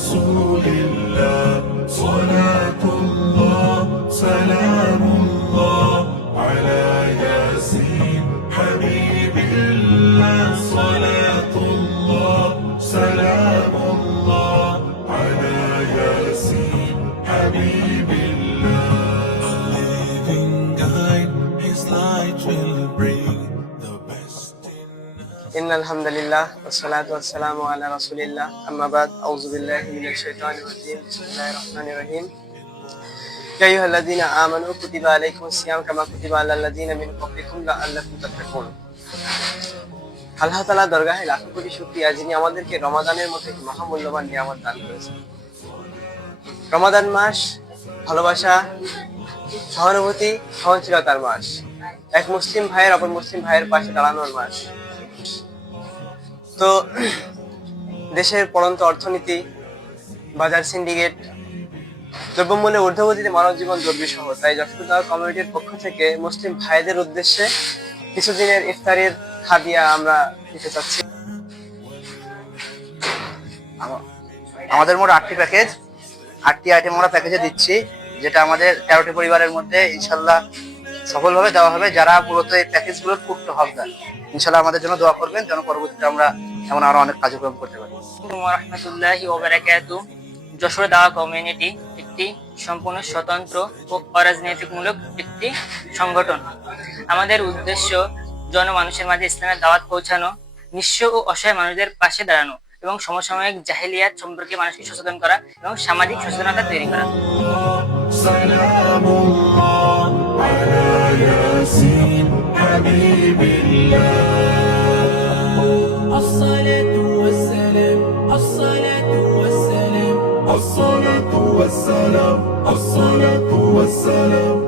رسول الله. صلاة الله سلام الله على ياسين حبيب الله. صلاة الله سلام الله على ياسين حبيب إن الحمد لله والصلاة والسلام على رسول الله أما بعد أعوذ بالله من الشيطان الرجيم بسم الله الرحمن الرحيم يا أيها الذين آمنوا كتب عليكم الصيام كما كتب على الذين من قبلكم لعلكم تتقون আল্লাহ তালা দরগাহে লাখো কোটি শুক্রিয়া যিনি আমাদেরকে রমাদানের মতো একটি মহামূল্যবান নিয়ামত দান করেছেন রমাদান মাস ভালোবাসা সহানুভূতি সহনশীলতার মাস এক মুসলিম ভাইয়ের অপর মুসলিম ভাইয়ের পাশে দাঁড়ানোর মাস তো দেশের পড়ন্ত অর্থনীতি, বাজার সিন্ডিকেট দ্রব্যমূল্যের ঊর্ধ্বগতিতে মানব জীবন দুর্বিষহ। তাই যশোর কমিউনিটির পক্ষ থেকে মুসলিম ভাইদের উদ্দেশ্যে কিছুদিনের ইফতারের খাদিয়া আমরা দিতে চাচ্ছি। আমাদের মোট আটটি প্যাকেজ আটটি আইটেম আমরা প্যাকেজে দিচ্ছি, যেটা আমাদের তেরোটি পরিবারের মধ্যে, ইনশাল্লাহ সফলভাবে দেওয়া হবে। যারা মূলত এই প্যাকেজগুলোর খুব হকদার ইনশাল্লাহ আমাদের জন্য দোয়া করবেন যেন পরবর্তীতে আমরা এমন আরও অনেক কার্যক্রম করতে পারি। যশোর দাওয়া কমিউনিটি একটি সম্পূর্ণ স্বতন্ত্র ও অরাজনৈতিকমূলক একটি সংগঠন। আমাদের উদ্দেশ্য জনমানুষের মাঝে ইসলামের দাওয়াত পৌঁছানো নিঃস্ব ও অসহায় মানুষদের পাশে দাঁড়ানো এবং সমসাময়িক জাহেলিয়াত সম্পর্কে মানুষকে সচেতন করা এবং সামাজিক সচেতনতা তৈরি করা। ياسين حبيب الله. الصلاة والسلام الصلاة والسلام. الصلاة والسلام الصلاة والسلام.